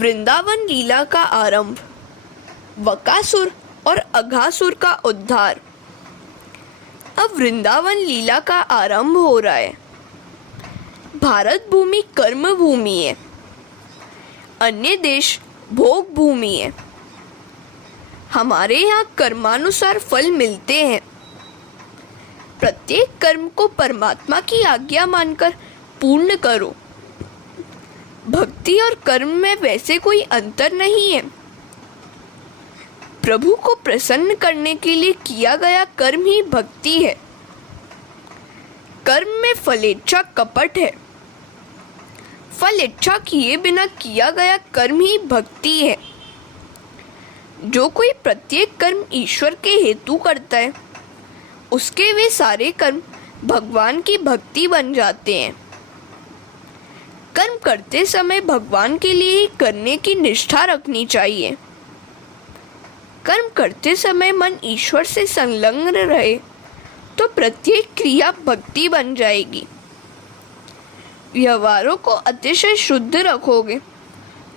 वृंदावन लीला का आरंभ, बकासुर और अघासुर का उद्धार। अब वृंदावन लीला का आरंभ हो रहा है। भारत भूमि कर्म भूमि है, अन्य देश भोग भूमि है। हमारे यहाँ कर्मानुसार फल मिलते हैं। प्रत्येक कर्म को परमात्मा की आज्ञा मानकर पूर्ण करो। भक्ति और कर्म में वैसे कोई अंतर नहीं है। प्रभु को प्रसन्न करने के लिए किया गया कर्म ही भक्ति है। कर्म में फलेच्छा कपट है। फल इच्छा किए बिना किया गया कर्म ही भक्ति है। जो कोई प्रत्येक कर्म ईश्वर के हेतु करता है, उसके वे सारे कर्म भगवान की भक्ति बन जाते हैं। कर्म करते समय भगवान के लिए ही करने की निष्ठा रखनी चाहिए। कर्म करते समय मन ईश्वर से संलग्न रहे तो प्रत्येक क्रिया भक्ति बन जाएगी। व्यवहारों को अतिशय शुद्ध रखोगे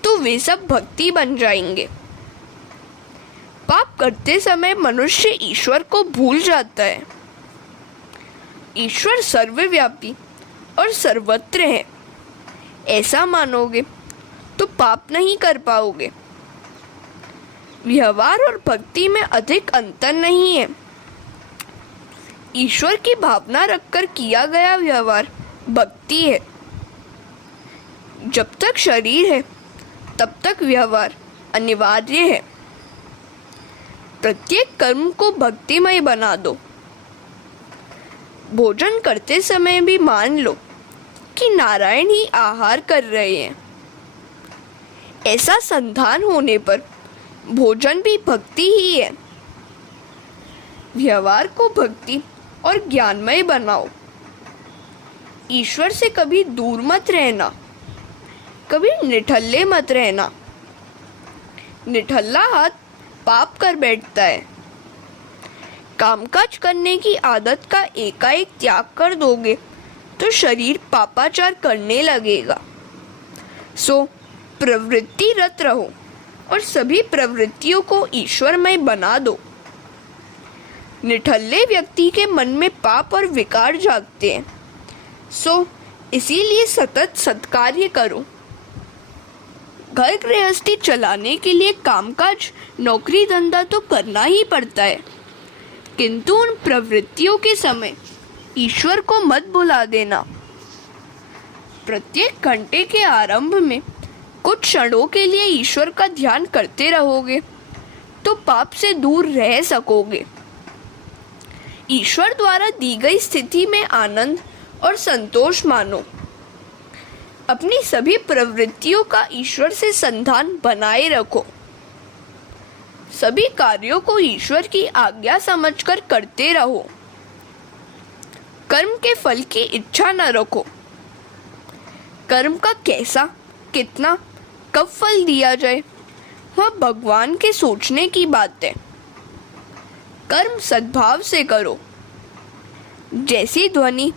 तो वे सब भक्ति बन जाएंगे। पाप करते समय मनुष्य ईश्वर को भूल जाता है। ईश्वर सर्वव्यापी और सर्वत्र है, ऐसा मानोगे तो पाप नहीं कर पाओगे। व्यवहार और भक्ति में अधिक अंतर नहीं है। ईश्वर की भावना रखकर किया गया व्यवहार भक्ति है। जब तक शरीर है तब तक व्यवहार अनिवार्य है। प्रत्येक कर्म को भक्तिमय बना दो। भोजन करते समय भी मान लो कि नारायण ही आहार कर रहे हैं। ऐसा संधान होने पर भोजन भी भक्ति ही है। व्यवहार को भक्ति और ज्ञानमय बनाओ। ईश्वर से कभी दूर मत रहना, कभी निठल्ले मत रहना। निठल्ला हाथ पाप कर बैठता है। कामकाज करने की आदत का एकाएक त्याग कर दोगे तो शरीर पापाचार करने लगेगा। सो प्रवृत्ति रत रहो और सभी प्रवृत्तियों को ईश्वरमय बना दो। निठल्ले व्यक्ति के मन में पाप और विकार जागते हैं। सो इसीलिए सतत सत्कार्य करो। घर गृहस्थी चलाने के लिए कामकाज नौकरी धंधा तो करना ही पड़ता है, किंतु उन प्रवृत्तियों के समय ईश्वर को मत भुला देना। प्रत्येक घंटे के आरंभ में कुछ क्षणों के लिए ईश्वर का ध्यान करते रहोगे तो पाप से दूर रह सकोगे। ईश्वर द्वारा दी गई स्थिति में आनंद और संतोष मानो। अपनी सभी प्रवृत्तियों का ईश्वर से संधान बनाए रखो। सभी कार्यों को ईश्वर की आज्ञा समझकर करते रहो। कर्म के फल की इच्छा न रखो। कर्म का कैसा, कितना, कब फल दिया जाए वह भगवान के सोचने की बात है। कर्म सद्भाव से करो। जैसी ध्वनि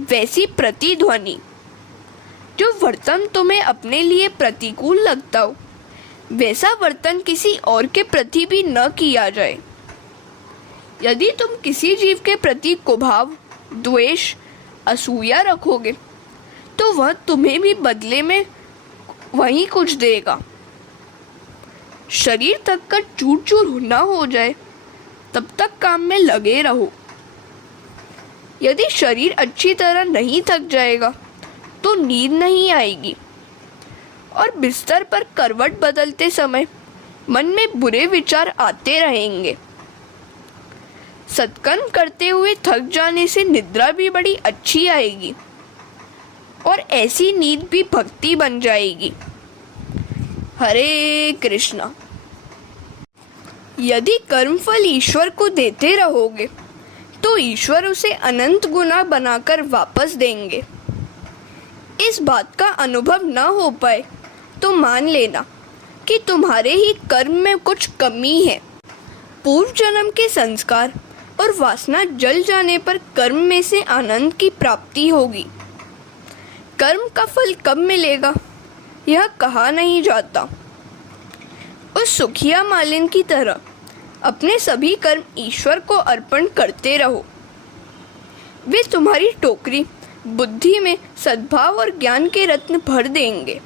वैसी प्रतिध्वनि। जो वर्तन तुम्हें अपने लिए प्रतिकूल लगता हो वैसा वर्तन किसी और के प्रति भी न किया जाए। यदि तुम किसी जीव के प्रति कुभाव, द्वेष, असूया रखोगे तो वह तुम्हें भी बदले में वही कुछ देगा। शरीर तक का चूर चूर न हो जाए तब तक काम में लगे रहो। यदि शरीर अच्छी तरह नहीं थक जाएगा तो नींद नहीं आएगी और बिस्तर पर करवट बदलते समय मन में बुरे विचार आते रहेंगे। सत्कर्म करते हुए थक जाने से निद्रा भी बड़ी अच्छी आएगी और ऐसी नींद भी भक्ति बन जाएगी। हरे कृष्णा। यदि कर्मफल ईश्वर को देते रहोगे तो ईश्वर उसे अनंत गुना बनाकर वापस देंगे। इस बात का अनुभव न हो पाए तो मान लेना कि तुम्हारे ही कर्म में कुछ कमी है। पूर्व जन्म के संस्कार और वासना जल जाने पर कर्म में से आनंद की प्राप्ति होगी। कर्म का फल कब मिलेगा यह कहा नहीं जाता, उस सुखिया मालिन की तरह अपने सभी कर्म ईश्वर को अर्पण करते रहो। वे तुम्हारी टोकरी बुद्धि में सद्भाव और ज्ञान के रत्न भर देंगे।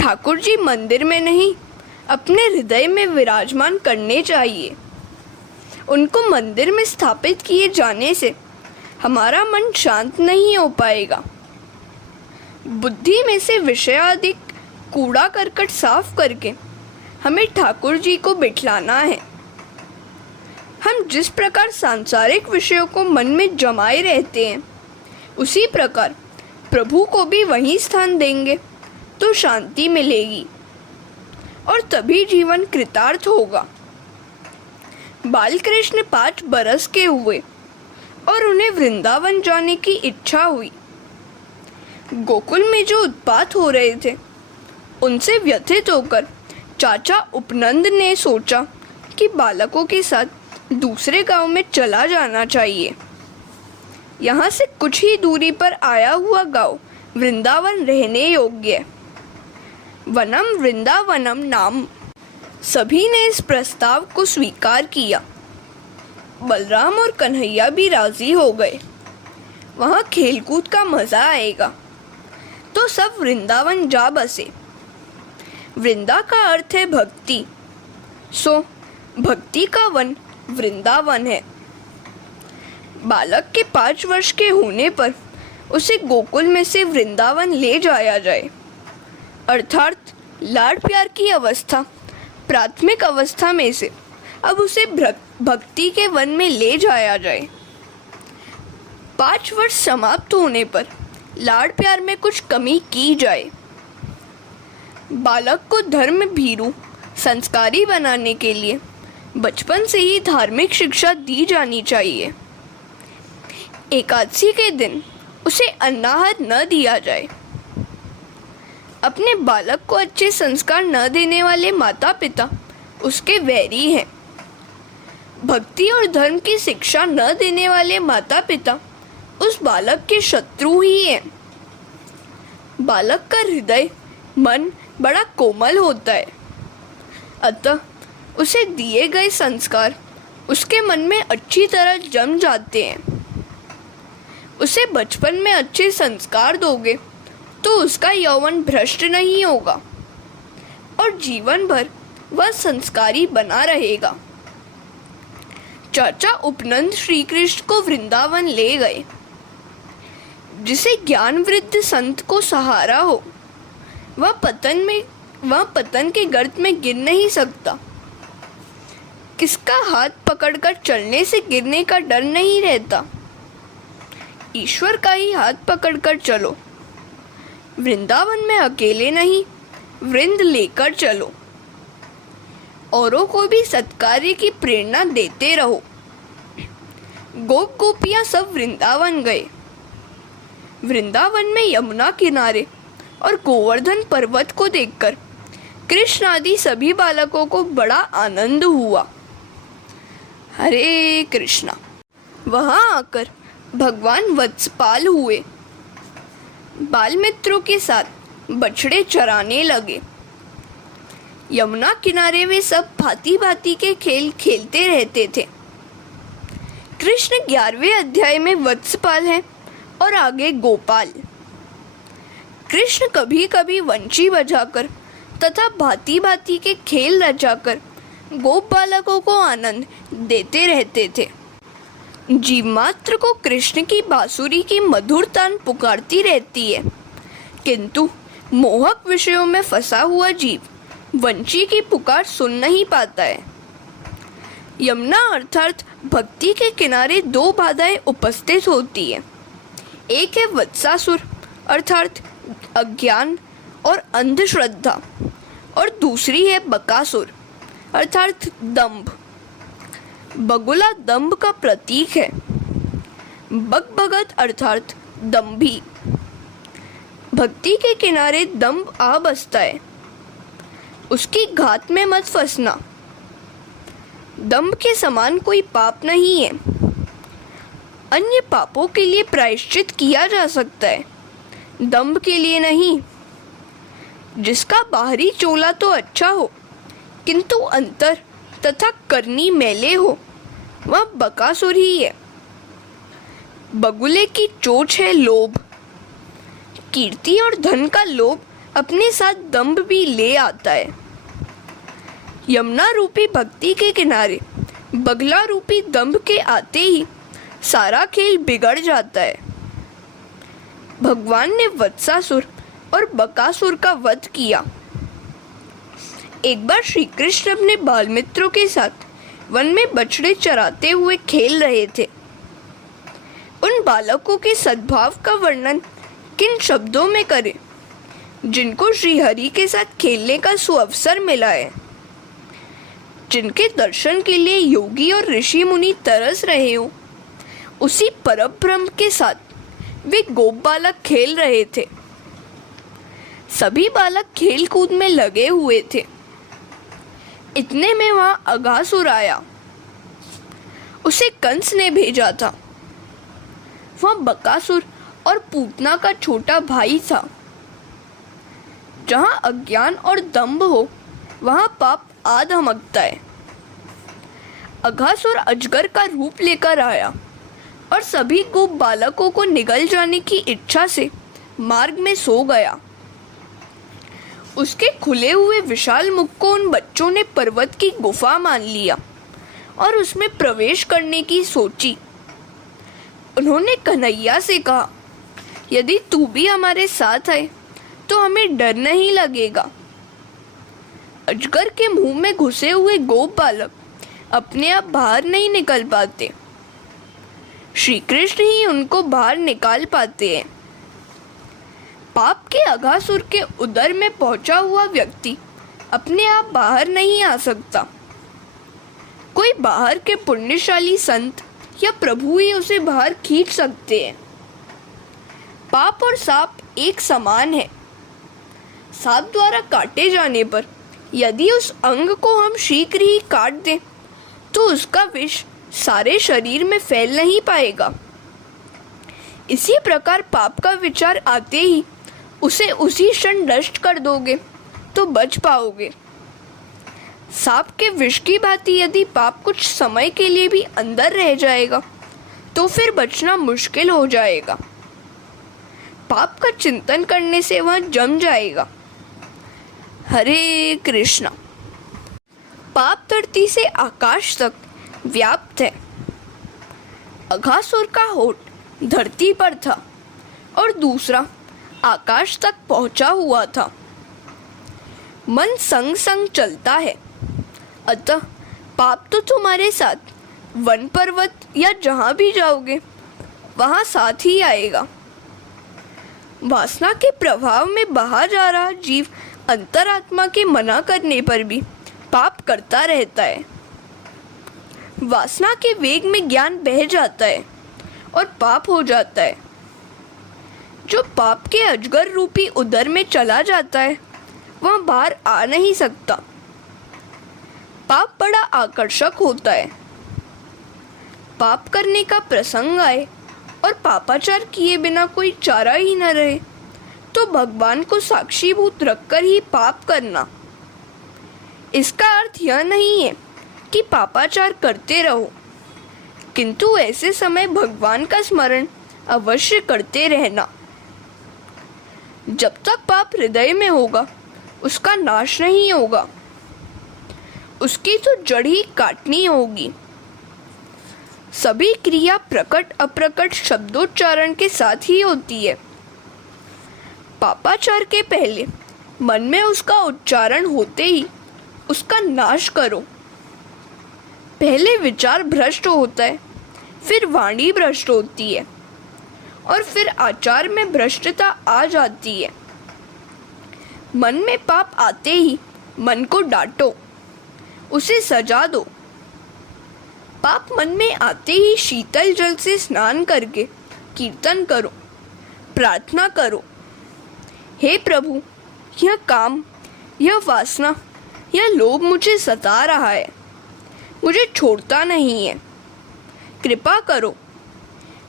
ठाकुर जी मंदिर में नहीं, अपने हृदय में विराजमान करने चाहिए। उनको मंदिर में स्थापित किए जाने से हमारा मन शांत नहीं हो पाएगा। बुद्धि में से विषयाधिक कूड़ा करकट साफ करके हमें ठाकुर जी को बिठलाना है। हम जिस प्रकार सांसारिक विषयों को मन में जमाए रहते हैं, उसी प्रकार प्रभु को भी वही स्थान देंगे तो शांति मिलेगी और तभी जीवन कृतार्थ होगा। बाल कृष्ण 5 बरस के हुए और उन्हें वृंदावन जाने की इच्छा हुई। गोकुल में जो उत्पात हो रहे थे, उनसे व्यथित होकर चाचा उपनंद ने सोचा कि बालकों के साथ दूसरे गांव में चला जाना चाहिए। यहाँ से कुछ ही दूरी पर आया हुआ गांव वृंदावन रहने योग्य है। वनम वृंदावनम नाम। सभी ने इस प्रस्ताव को स्वीकार किया। बलराम और कन्हैया भी राजी हो गए। वहाँ खेलकूद का मजा आएगा, तो सब वृंदावन जा बसे। वृंदा का अर्थ है भक्ति, सो भक्ति का वन वृंदावन है। बालक के 5 वर्ष के होने पर उसे गोकुल में से वृंदावन ले जाया जाए, अर्थात लाड़ प्यार की अवस्था प्राथमिक अवस्था में से अब उसे भक्ति के वन में ले जाया जाए। 5 वर्ष समाप्त होने पर लाड़ प्यार में कुछ कमी की जाए। बालक को धर्म भीरू संस्कारी बनाने के लिए बचपन से ही धार्मिक शिक्षा दी जानी चाहिए। एकादशी के दिन उसे अन्नाहार न दिया जाए। अपने बालक को अच्छे संस्कार न देने वाले माता पिता उसके वैरी हैं। भक्ति और धर्म की शिक्षा न देने वाले माता पिता उस बालक के शत्रु ही हैं। बालक का हृदय मन बड़ा कोमल होता है, अतः उसे दिए गए संस्कार उसके मन में अच्छी तरह जम जाते हैं। उसे बचपन में अच्छे संस्कार दोगे तो उसका यौवन भ्रष्ट नहीं होगा और जीवन भर वह संस्कारी बना रहेगा। चाचा उपनंद श्री कृष्ण को वृंदावन ले गए। जिसे ज्ञान वृद्ध संत को सहारा हो, वह पतन के गर्त में गिर नहीं सकता। किसका हाथ पकड़कर चलने से गिरने का डर नहीं रहता। ईश्वर का ही हाथ पकड़कर चलो। वृंदावन में अकेले नहीं, वृंद लेकर चलो। औरों को भी सत्कार्य की प्रेरणा देते रहो। गोप गोपियां सब वृंदावन गए। वृंदावन में यमुना किनारे और गोवर्धन पर्वत को देखकर कृष्ण आदि सभी बालकों को बड़ा आनंद हुआ। हरे कृष्णा। वहां आकर भगवान वत्सपाल हुए। बाल मित्रों के साथ बछड़े चराने लगे। यमुना किनारे वे सब भांति भांति के खेल खेलते रहते थे। कृष्ण 11वें अध्याय में वत्सपाल हैं और आगे गोपाल। कृष्ण कभी कभी वंशी बजाकर तथा भांति भांति के खेल रचाकर गोप बालकों को आनंद देते रहते थे। जीव मात्र को कृष्ण की बांसुरी की मधुर तान पुकारती रहती है, किंतु मोहक विषयों में फंसा हुआ जीव वंशी की पुकार सुन नहीं पाता है। यमुना अर्थात भक्ति के किनारे 2 बाधाएं उपस्थित होती है। एक है वत्सासुर अर्थात अज्ञान और अंधश्रद्धा, और दूसरी है बकासुर अर्थात दंभ। बगुला दंभ का प्रतीक है। बक भगत अर्थात दंभी। भक्ति के किनारे दंभ आ बसता है, उसकी घात में मत फंसना। दंभ के समान कोई पाप नहीं है। अन्य पापों के लिए प्रायश्चित किया जा सकता है, दंभ के लिए नहीं। जिसका बाहरी चोला तो अच्छा हो किंतु अंतर तथा करनी मैले हो वह बकासुर ही है। बगुले की चोंच है लोभ। कीर्ति और धन का लोभ अपने साथ दंभ भी ले आता है। यमुना रूपी भक्ति के किनारे बगला रूपी दंभ के आते ही सारा खेल बिगड़ जाता है। भगवान ने वत्सासुर और बकासुर का वध किया। एक बार श्री कृष्ण अपने बाल मित्रों के साथ वन में बछड़े चराते हुए खेल रहे थे। उन बालकों के सद्भाव का वर्णन किन शब्दों में करें, जिनको श्री हरि के साथ खेलने का सुअवसर मिला है, जिनके दर्शन के लिए योगी और ऋषि मुनि तरस रहे हो। उसी परब्रह्म के साथ वे गोप बालक खेल रहे थे। सभी बालक खेल कूद में लगे हुए थे। इतने में वहां अघासुर आया। उसे कंस ने भेजा था। वह बकासुर और पूतना का छोटा भाई था। जहां अज्ञान और दंभ हो वहां पाप आ धमकता है। अघासुर अजगर का रूप लेकर आया और सभी गोप बालकों को निगल जाने की इच्छा से मार्ग में सो गया। उसके खुले हुए विशाल मुख को उन बच्चों ने पर्वत की गुफा मान लिया और उसमें प्रवेश करने की सोची। उन्होंने कन्हैया से कहा, यदि तू भी हमारे साथ आए तो हमें डर नहीं लगेगा। अजगर के मुंह में घुसे हुए गोप बालक अपने आप बाहर नहीं निकल पाते। श्री कृष्ण ही उनको बाहर निकाल पाते हैं। पाप के अघासुर के उदर में पहुंचा हुआ व्यक्ति अपने आप बाहर नहीं आ सकता। कोई बाहर के पुण्यशाली संत या प्रभु ही उसे बाहर खींच सकते हैं। पाप और सांप एक समान है। सांप द्वारा काटे जाने पर यदि उस अंग को हम शीघ्र ही काट दें तो उसका विष सारे शरीर में फैल नहीं पाएगा। इसी प्रकार पाप का विचार आते ही उसे उसी क्षण नष्ट कर दोगे तो बच पाओगे। सांप के विष की भांति यदि पाप कुछ समय के लिए भी अंदर रह जाएगा तो फिर बचना मुश्किल हो जाएगा। पाप का चिंतन करने से वह जम जाएगा। हरे कृष्णा। पाप धरती से आकाश तक व्याप्त है। अघासुर का होठ धरती पर था और दूसरा आकाश तक पहुंचा हुआ था। मन संग संग चलता है, अतः पाप तो तुम्हारे साथ वन पर्वत या जहां भी जाओगे वहां साथ ही आएगा। वासना के प्रभाव में बहा जा रहा जीव अंतरात्मा के मना करने पर भी पाप करता रहता है। वासना के वेग में ज्ञान बह जाता है और पाप हो जाता है। जो पाप के अजगर रूपी उदर में चला जाता है वह बाहर आ नहीं सकता। पाप बड़ा आकर्षक होता है। पाप करने का प्रसंग आए और पापाचार किए बिना कोई चारा ही न रहे तो भगवान को साक्षीभूत रखकर ही पाप करना। इसका अर्थ यह नहीं है कि पापाचार करते रहो, किंतु ऐसे समय भगवान का स्मरण अवश्य करते रहना। जब तक पाप हृदय में होगा उसका नाश नहीं होगा, उसकी तो जड़ ही काटनी होगी। सभी क्रिया प्रकट अप्रकट शब्दोच्चारण के साथ ही होती है। पापाचार के पहले मन में उसका उच्चारण होते ही उसका नाश करो। पहले विचार भ्रष्ट होता है, फिर वाणी भ्रष्ट होती है और फिर आचार में भ्रष्टता आ जाती है। मन में पाप आते ही मन को डांटो, उसे सजा दो। पाप मन में आते ही शीतल जल से स्नान करके कीर्तन करो, प्रार्थना करो, हे प्रभु, यह काम, यह वासना, यह लोभ मुझे सता रहा है, मुझे छोड़ता नहीं है। कृपा करो,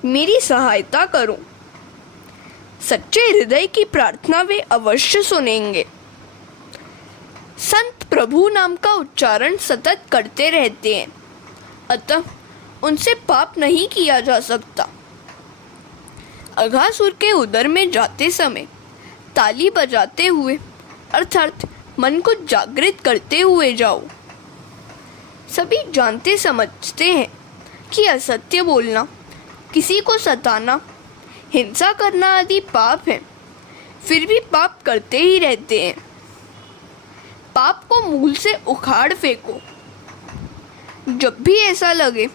मेरी सहायता करो। सच्चे हृदय की प्रार्थना वे अवश्य सुनेंगे। संत प्रभु नाम का उच्चारण सतत करते रहते हैं, अतः उनसे पाप नहीं किया जा सकता। अघासुर के उदर में जाते समय ताली बजाते हुए अर्थात मन को जागृत करते हुए जाओ। सभी जानते समझते हैं कि असत्य बोलना, किसी को सताना, हिंसा करना आदि पाप है, फिर भी पाप करते ही रहते हैं। पाप को मूल से उखाड़ फेंको। जब भी ऐसा लगे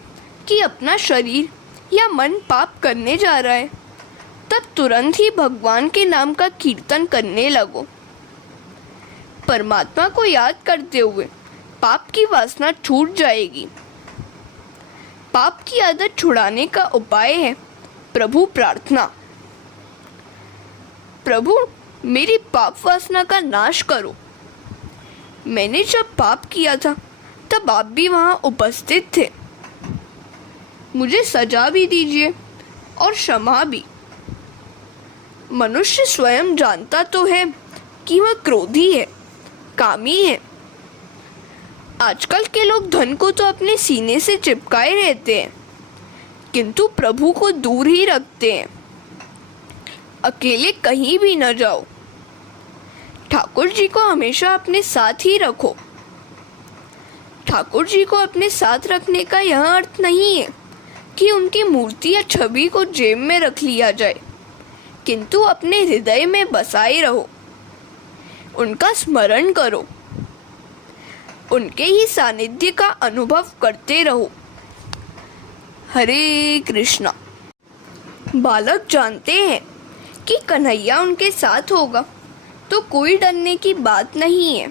कि अपना शरीर या मन पाप करने जा रहा है, तब तुरंत ही भगवान के नाम का कीर्तन करने लगो। परमात्मा को याद करते हुए पाप की वासना छूट जाएगी। पाप की आदत छुड़ाने का उपाय है प्रभु प्रार्थना। प्रभु, मेरी पाप वासना का नाश करो। मैंने जब पाप किया था तब आप भी वहां उपस्थित थे। मुझे सजा भी दीजिए और क्षमा भी। मनुष्य स्वयं जानता तो है कि वह क्रोधी है, कामी है। आजकल के लोग धन को तो अपने सीने से चिपकाए रहते हैं, किंतु प्रभु को दूर ही रखते हैं। अकेले कहीं भी न जाओ। ठाकुर जी को हमेशा अपने साथ ही रखो। ठाकुर जी को अपने साथ रखने का यह अर्थ नहीं है कि उनकी मूर्ति या छवि को जेब में रख लिया जाए, किंतु अपने हृदय में बसाए रहो। उनका स्मरण करो, उनके ही सानिध्य का अनुभव करते रहो। हरे कृष्णा। बालक जानते हैं कि कन्हैया उनके साथ होगा, तो कोई डरने की बात नहीं है।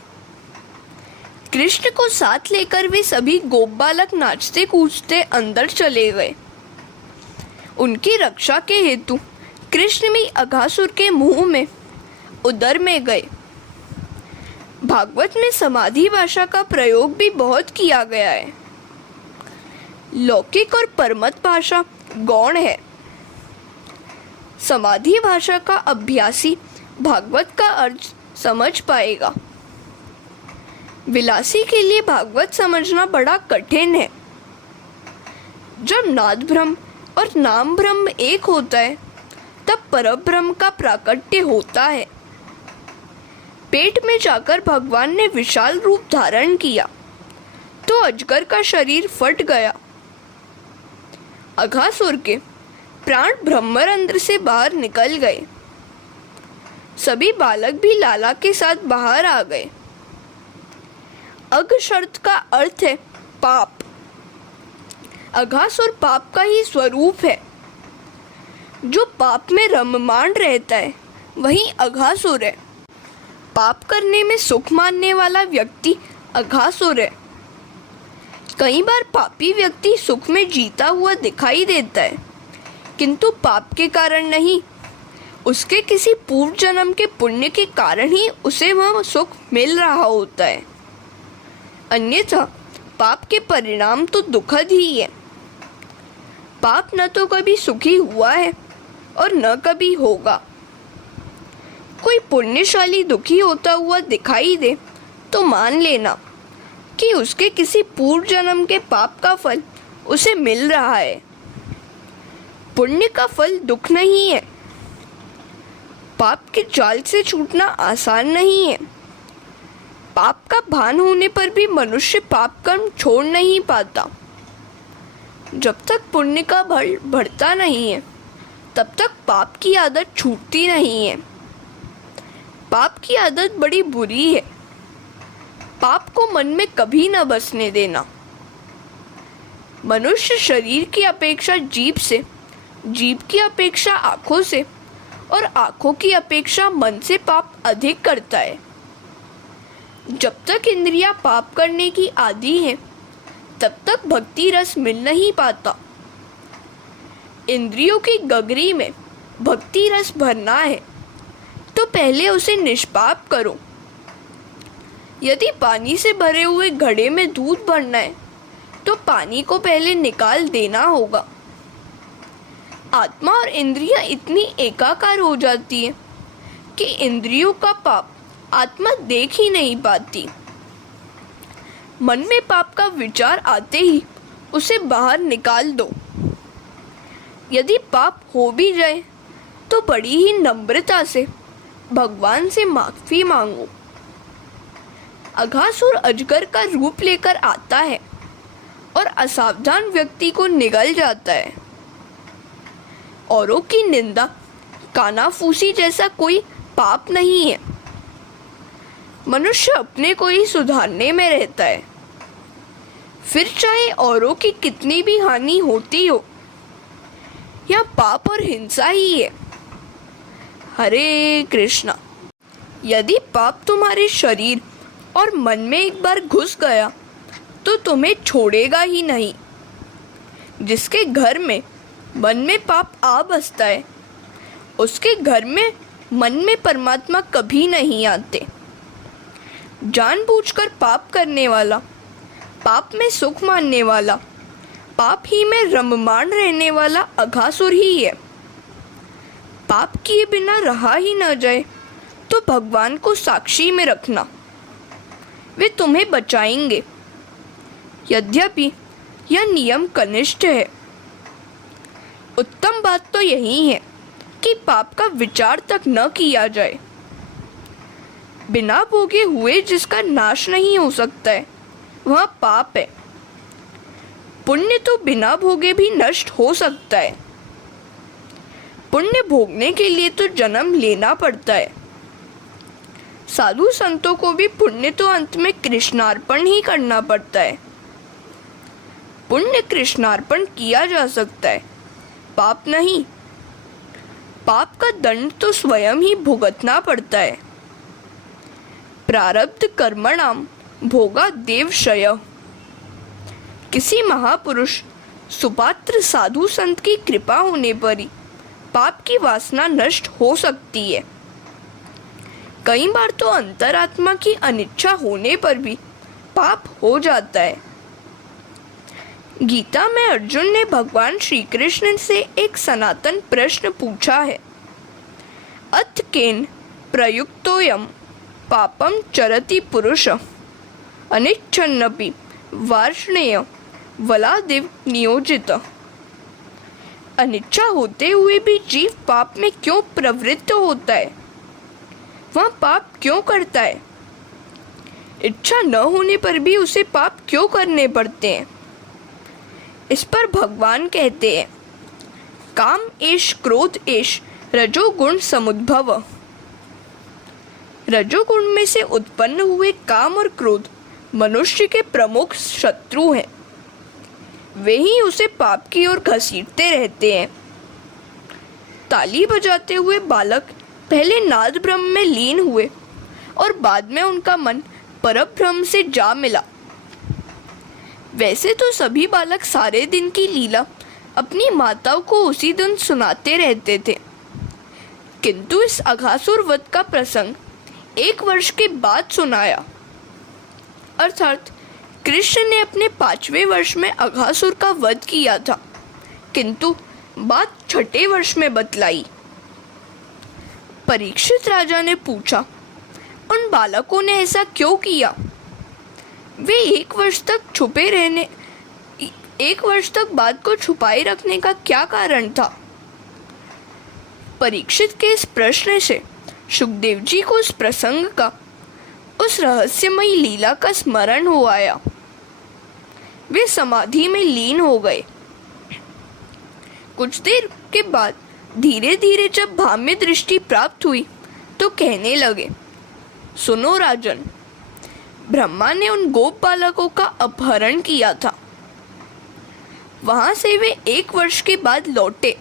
कृष्ण को साथ लेकर वे सभी गोप बालक नाचते कूदते अंदर चले गए। उनकी रक्षा के हेतु कृष्ण भी अघासुर के मुंह में, उदर में गए। भागवत में समाधि भाषा का प्रयोग भी बहुत किया गया है। लौकिक और परमत भाषा गौण है। समाधि भाषा का अभ्यासी भागवत का अर्थ समझ पाएगा। विलासी के लिए भागवत समझना बड़ा कठिन है। जब नाद ब्रह्म और नाम ब्रह्म एक होता है, तब परब्रह्म का प्राकट्य होता है। पेट में जाकर भगवान ने विशाल रूप धारण किया, तो अजगर का शरीर फट गया। अघासुर के प्राण ब्रह्मरंध्र से बाहर निकल गए। सभी बालक भी लाला के साथ बाहर आ गए। अघ शब्द का अर्थ है पाप। अघासुर पाप का ही स्वरूप है। जो पाप में रममाण रहता है, वही अघासुर है। पाप करने में सुख मानने वाला व्यक्ति अघासुर है। कई बार पापी व्यक्ति सुख में जीता हुआ दिखाई देता है, किंतु पाप के कारण नहीं, उसके किसी पूर्व जन्म के पुण्य के कारण ही उसे वह सुख मिल रहा होता है। अन्यथा पाप के परिणाम तो दुखद ही है। पाप न तो कभी सुखी हुआ है और न कभी होगा। कोई पुण्यशाली दुखी होता हुआ दिखाई दे तो मान लेना कि उसके किसी पूर्व जन्म के पाप का फल उसे मिल रहा है। पुण्य का फल दुख नहीं है। पाप के जाल से छूटना आसान नहीं है। पाप का भान होने पर भी मनुष्य पाप कर्म छोड़ नहीं पाता। जब तक पुण्य का बल बढ़ता नहीं है, तब तक पाप की आदत छूटती नहीं है। पाप की आदत बड़ी बुरी है। पाप को मन में कभी न बसने देना। मनुष्य शरीर की अपेक्षा जीभ से, जीभ की अपेक्षा आँखों से और आँखों की अपेक्षा मन से पाप अधिक करता है। जब तक इंद्रियां पाप करने की आदी है, तब तक भक्ति रस मिल नहीं पाता। इंद्रियों की गगरी में भक्ति रस भरना है तो पहले उसे निष्पाप करो। यदि पानी से भरे हुए घड़े में दूध भरना है तो पानी को पहले निकाल देना होगा। आत्मा और इंद्रियां इतनी एकाकार हो जाती है कि इंद्रियों का पाप आत्मा देख ही नहीं पाती। मन में पाप का विचार आते ही उसे बाहर निकाल दो। यदि पाप हो भी जाए तो बड़ी ही नम्रता से भगवान से माफी मांगो। अघासुर अजगर का रूप लेकर आता है और असावधान व्यक्ति को निगल जाता है। औरों की निंदा, कानाफूसी जैसा कोई पाप नहीं है। मनुष्य अपने को ही सुधारने में रहता है, फिर चाहे औरों की कितनी भी हानि होती हो। यह पाप और हिंसा ही है। हरे कृष्णा। यदि पाप तुम्हारे शरीर और मन में एक बार घुस गया तो तुम्हें छोड़ेगा ही नहीं। जिसके घर में मन में पाप आ बसता है उसके घर में मन में परमात्मा कभी नहीं आते। जानबूझकर पाप करने वाला, पाप में सुख मानने वाला, पाप ही में रममाण रहने वाला अघासुर ही है। पाप किए बिना रहा ही न जाए तो भगवान को साक्षी में रखना, वे तुम्हें बचाएंगे। यद्यपि यह नियम कनिष्ठ है। उत्तम बात तो यही है कि पाप का विचार तक न किया जाए। बिना भोगे हुए जिसका नाश नहीं हो सकता है वह पाप है। पुण्य तो बिना भोगे भी नष्ट हो सकता है। पुण्य भोगने के लिए तो जन्म लेना पड़ता है। साधु संतों को भी पुण्य तो अंत में कृष्णार्पण ही करना पड़ता है। पुण्य कृष्णार्पण किया जा सकता है, पाप नहीं। पाप का दंड तो स्वयं ही भुगतना पड़ता है। प्रारब्ध कर्मणाम भोगा देवशय। किसी महापुरुष, सुपात्र साधु संत की कृपा होने पर ही पाप की वासना नष्ट हो सकती है। कई बार तो अंतरात्मा की अनिच्छा होने पर भी पाप हो जाता है। गीता में अर्जुन ने भगवान श्री कृष्ण से एक सनातन प्रश्न पूछा है। अथ केन प्रयुक्तोयम पापम चरति पुरुष अनिच्छन्नपि वार्ष्णेय वलादेव नियोजित। अनिच्छा होते हुए भी जीव पाप में क्यों प्रवृत्त होता है? वह पाप क्यों करता है? इच्छा न होने पर भी उसे पाप क्यों करने पड़ते हैं? इस पर भगवान कहते हैं, काम एष क्रोध एष रजोगुण समुद्भव। रजोगुण में से उत्पन्न हुए काम और क्रोध मनुष्य के प्रमुख शत्रु हैं। वे ही उसे पाप की ओर घसीटते रहते हैं। ताली बजाते हुए बालक पहले नाद ब्रह्म में लीन हुए और बाद में उनका मन परब्रह्म से जा मिला। वैसे तो सभी बालक सारे दिन की लीला अपनी माताओं को उसी दिन सुनाते रहते थे, किंतु इस अघासुर वध का प्रसंग 1 वर्ष के बाद सुनाया। अर्थात कृष्ण ने अपने 5वें वर्ष में अघासुर का वध किया था, किंतु बात 6ठे वर्ष में बतलाई। परीक्षित राजा ने पूछा, उन बालकों ने ऐसा क्यों किया? वे 1 वर्ष तक बात को छुपाए रखने का क्या कारण था? परीक्षित के इस प्रश्न से सुखदेव जी को उस प्रसंग का, उस रहस्यमयी लीला का स्मरण हो आया। वे समाधि में लीन हो गए। कुछ देर के बाद धीरे धीरे जब भाम्य दृष्टि प्राप्त हुई तो कहने लगे, सुनो राजन, ब्रह्मा ने उन गोप बालकों का अपहरण किया था। वहां से वे 1 वर्ष के बाद लौटे,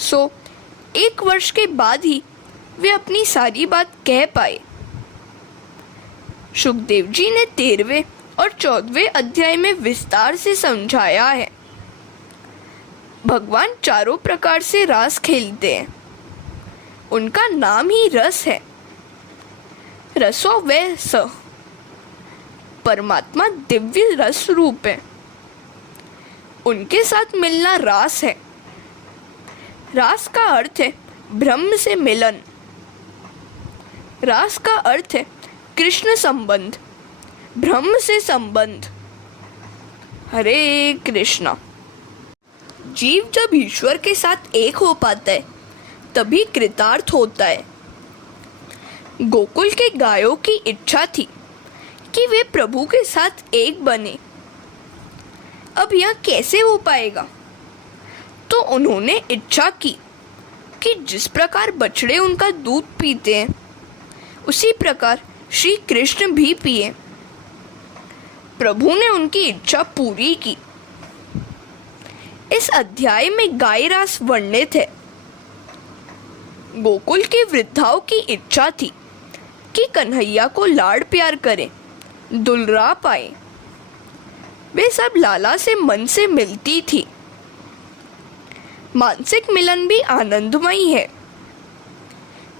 सो 1 वर्ष के बाद ही वे अपनी सारी बात कह पाए। सुखदेव जी ने 13वें और 14वें अध्याय में विस्तार से समझाया है। भगवान चारों प्रकार से रास खेलते हैं। उनका नाम ही रस है। रसो वै स। परमात्मा दिव्य रस रूप है। उनके साथ मिलना रास है। रास का अर्थ है ब्रह्म से मिलन। रास का अर्थ है कृष्ण संबंध। ब्रह्म से संबंध। हरे कृष्णा। जीव जब ईश्वर के साथ एक हो पाता है तभी कृतार्थ होता है। गोकुल के गायों की इच्छा थी कि वे प्रभु के साथ एक बने। अब यह कैसे हो पाएगा? तो उन्होंने इच्छा की कि जिस प्रकार बछड़े उनका दूध पीते हैं उसी प्रकार श्री कृष्ण भी पिए। प्रभु ने उनकी इच्छा पूरी की। इस अध्याय में गाय रास वर्णित है। गोकुल की वृद्धाओं की इच्छा थी कि कन्हैया को लाड़ प्यार करें, दुलरा पाए। वे सब लाला से मन से मिलती थी। मानसिक मिलन भी आनंदमयी है,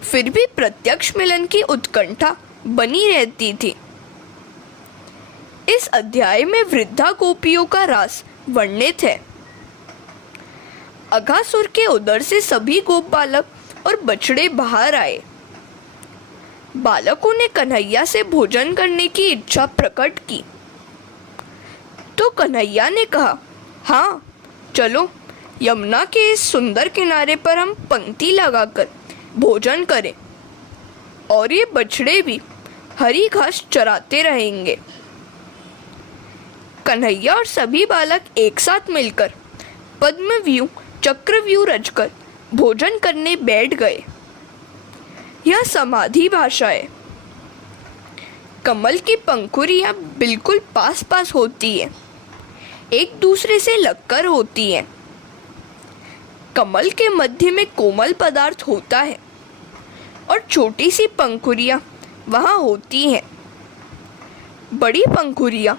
फिर भी प्रत्यक्ष मिलन की उत्कंठा बनी रहती थी। इस अध्याय में वृद्धा गोपियों का रास वर्णित है। अघासुर के उदर से सभी गोप बालक और बछड़े बाहर आए। बालकों ने कन्हैया से भोजन करने की इच्छा प्रकट की तो कन्हैया ने कहा, हाँ चलो, यमुना के इस सुंदर किनारे पर हम पंक्ति लगाकर भोजन करें और ये बछड़े भी हरी घास चराते रहेंगे। कन्हैया और सभी बालक एक साथ मिलकर पद्मव्यूह चक्रव्यूह रचकर भोजन करने बैठ गए। यह समाधि भाषा है। कमल की पंखुड़ियां बिल्कुल पास पास होती है, एक दूसरे से लगकर होती हैं। कमल के मध्य में कोमल पदार्थ होता है और छोटी सी पंखुड़ियां वहाँ होती हैं। बड़ी पंखुड़ियां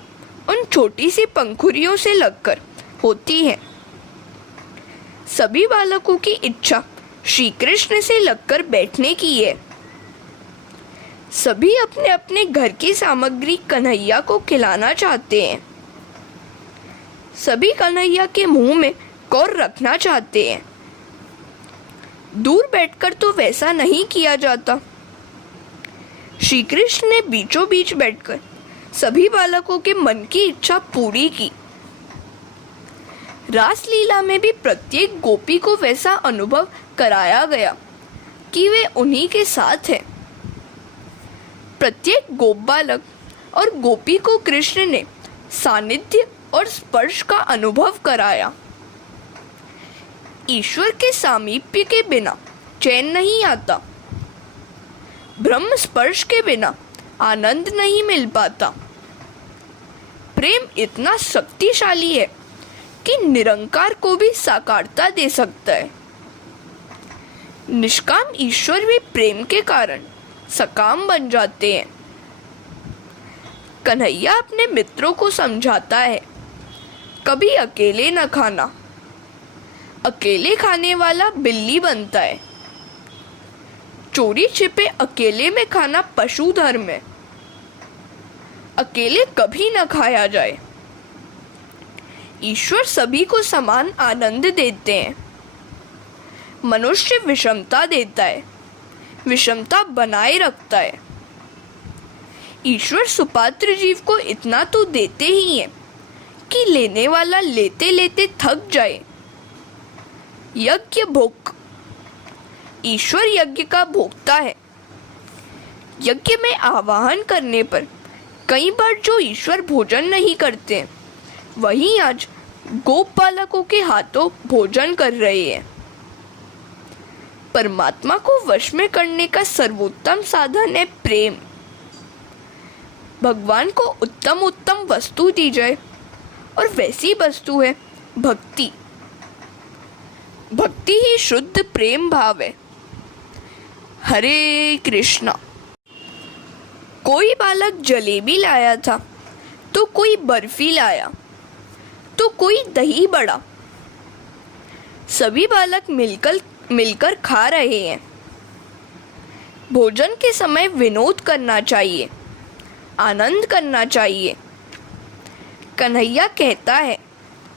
उन छोटी सी पंखुड़ियों से लगकर होती हैं। सभी बालकों की इच्छा श्री कृष्ण से लगकर बैठने की है। सभी अपने अपने घर की सामग्री कन्हैया को खिलाना चाहते हैं। सभी कन्हैया के मुंह में कौर रखना चाहते हैं। दूर बैठकर तो वैसा नहीं किया जाता। श्री कृष्ण ने बीचों बीच बैठकर सभी बालकों के मन की इच्छा पूरी की। रासलीला में भी प्रत्येक गोपी को वैसा अनुभव कराया गया कि वे उन्हीं के साथ हैं। प्रत्येक गोप बालक और गोपी को कृष्ण ने सानिध्य और स्पर्श का अनुभव कराया। ईश्वर के सामीप्य के बिना चैन नहीं आता। ब्रह्म स्पर्श के बिना आनंद नहीं मिल पाता। प्रेम इतना शक्तिशाली है कि निरंकार को भी साकारता दे सकता है। निष्काम ईश्वर भी प्रेम के कारण सकाम बन जाते हैं। कन्हैया अपने मित्रों को समझाता है, कभी अकेले न खाना, अकेले खाने वाला बिल्ली बनता है। चोरी छिपे अकेले में खाना पशु धर्म है। अकेले कभी न खाया जाए। ईश्वर सभी को समान आनंद देते हैं। मनुष्य विषमता देता है, विषमता बनाए रखता है। ईश्वर सुपात्र जीव को इतना तो देते ही हैं कि लेने वाला लेते लेते थक जाए। यज्ञ भोग। ईश्वर यज्ञ का भोक्ता है। यज्ञ में आवाहन करने पर कई बार जो ईश्वर भोजन नहीं करते वही आज गोप बालकों के हाथों भोजन कर रहे हैं। परमात्मा को वश में करने का सर्वोत्तम साधन है प्रेम। भगवान को उत्तम उत्तम वस्तु दी जाए और वैसी वस्तु है भक्ति। भक्ति ही शुद्ध प्रेम भाव है। हरे कृष्णा। कोई बालक जलेबी लाया था तो कोई बर्फी लाया तो कोई दही बड़ा। सभी बालक मिलकर खा रहे हैं। भोजन के समय विनोद करना चाहिए, आनंद करना चाहिए। कन्हैया कहता है,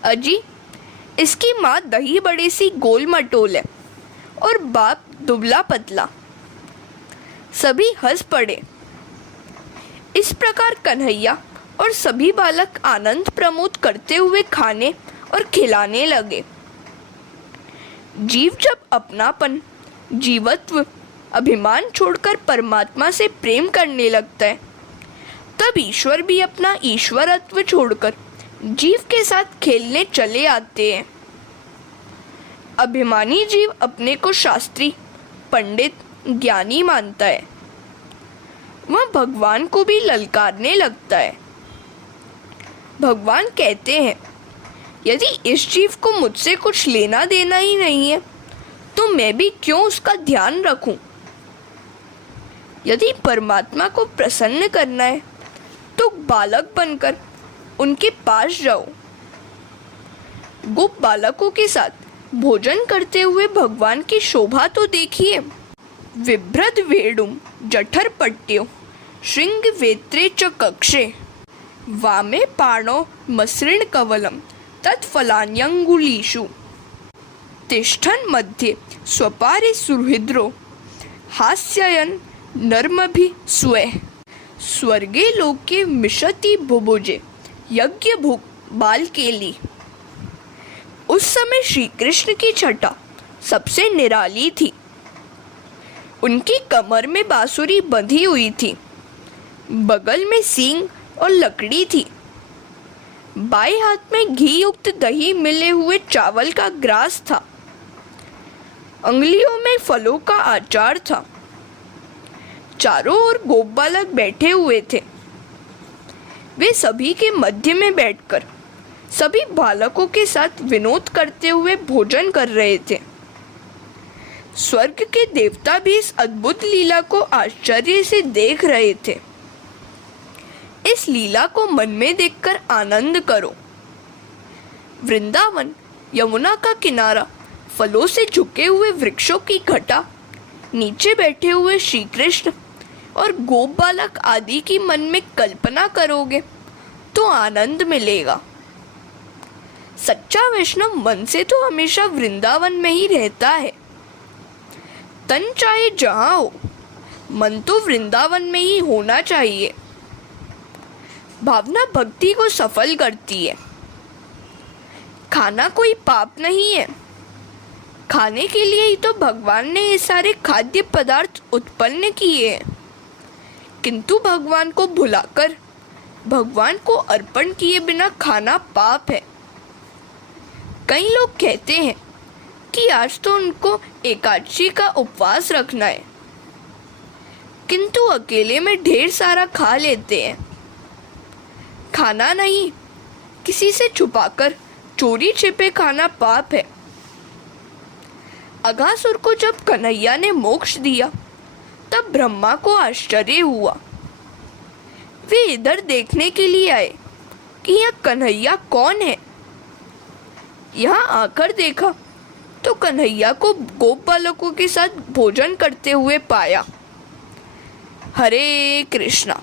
अजी इसकी माँ दही बड़े सी गोल मटोल है और बाप दुबला पतला। सभी हंस पड़े। इस प्रकार कन्हैया और सभी बालक आनंद प्रमोद करते हुए खाने और खिलाने लगे। जीव जब अपनापन, जीवत्व, अभिमान छोड़कर परमात्मा से प्रेम करने लगता है, तब ईश्वर भी अपना ईश्वरत्व छोड़कर जीव के साथ खेलने चले आते हैं। अभिमानी जीव अपने को शास्त्री, पंडित, ज्ञानी मानता है। वह भगवान को भी ललकारने लगता है। भगवान कहते हैं, यदि इस जीव को मुझसे कुछ लेना देना ही नहीं है तो मैं भी क्यों उसका ध्यान रखूं? यदि परमात्मा को प्रसन्न करना है तो बालक बनकर उनके पास जाओ। गोप बालकों के साथ भोजन करते हुए भगवान की शोभा तो देखिए। विभ्रद वेणुम जठर पट्यो श्रृंग वेत्रे च कक्षे वामे पाणो मसृण कवलम तत्फलान्यंगुलीषु तिष्ठन् मध्ये स्वपारे सुहृद्रो हास्ययन् नर्मभि स्वे स्वर्गे लोके मिशति बुभुजे यज्ञ भूक बालकेली। उस समय श्री कृष्ण की छटा सबसे निराली थी। उनकी कमर में बांसुरी बंधी हुई थी, बगल में सींग और लकड़ी थी, बाएं हाथ में घी युक्त दही मिले हुए चावल का ग्रास था, अंगुलियों में फलों का अचार था। चारों ओर गोप बालक बैठे हुए थे। वे सभी के मध्य में बैठकर सभी बालकों के साथ विनोद करते हुए भोजन कर रहे थे। स्वर्ग के देवता भी इस अद्भुत लीला को आश्चर्य से देख रहे थे। इस लीला को मन में देखकर आनंद करो। वृंदावन, यमुना का किनारा, फलों से झुके हुए वृक्षों की घटा, नीचे बैठे हुए श्री कृष्ण और गोप बालक आदि की मन में कल्पना करोगे तो आनंद मिलेगा। सच्चा वैष्णव मन से तो हमेशा वृंदावन में ही रहता है। तन चाहे जहां हो, मन तो वृंदावन में ही होना चाहिए। भावना भक्ति को सफल करती है। खाना कोई पाप नहीं है। खाने के लिए ही तो भगवान ने ये सारे खाद्य पदार्थ उत्पन्न किए हैं। किंतु भगवान को भुलाकर भगवान को अर्पण किए बिना खाना पाप है। कई लोग कहते हैं कि आज तो उनको एकादशी का उपवास रखना है, किंतु अकेले में ढेर सारा खा लेते हैं। खाना नहीं, किसी से छुपाकर चोरी छिपे खाना पाप है। अघासुर को जब कन्हैया ने मोक्ष दिया तब ब्रह्मा को आश्चर्य हुआ। वे इधर देखने के लिए आए कि यह कन्हैया कौन है। यहाँ आकर देखा तो कन्हैया को गोप बालकों के साथ भोजन करते हुए पाया। हरे कृष्णा।